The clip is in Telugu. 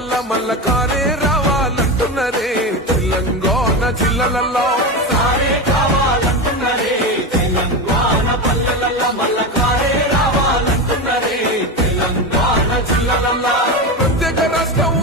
పల్లెలల్ల మల్ల కారే రావాలంటున్నరే తెలంగాణ జిల్లలలో సారే కావాలంటున్నరే తెలంగాణ పల్లెలల్ల మల్ల కారే రావాలంటున్నరే తెలంగాణ జిల్లలల్ల ప్రత్యేక రాష్ట్రం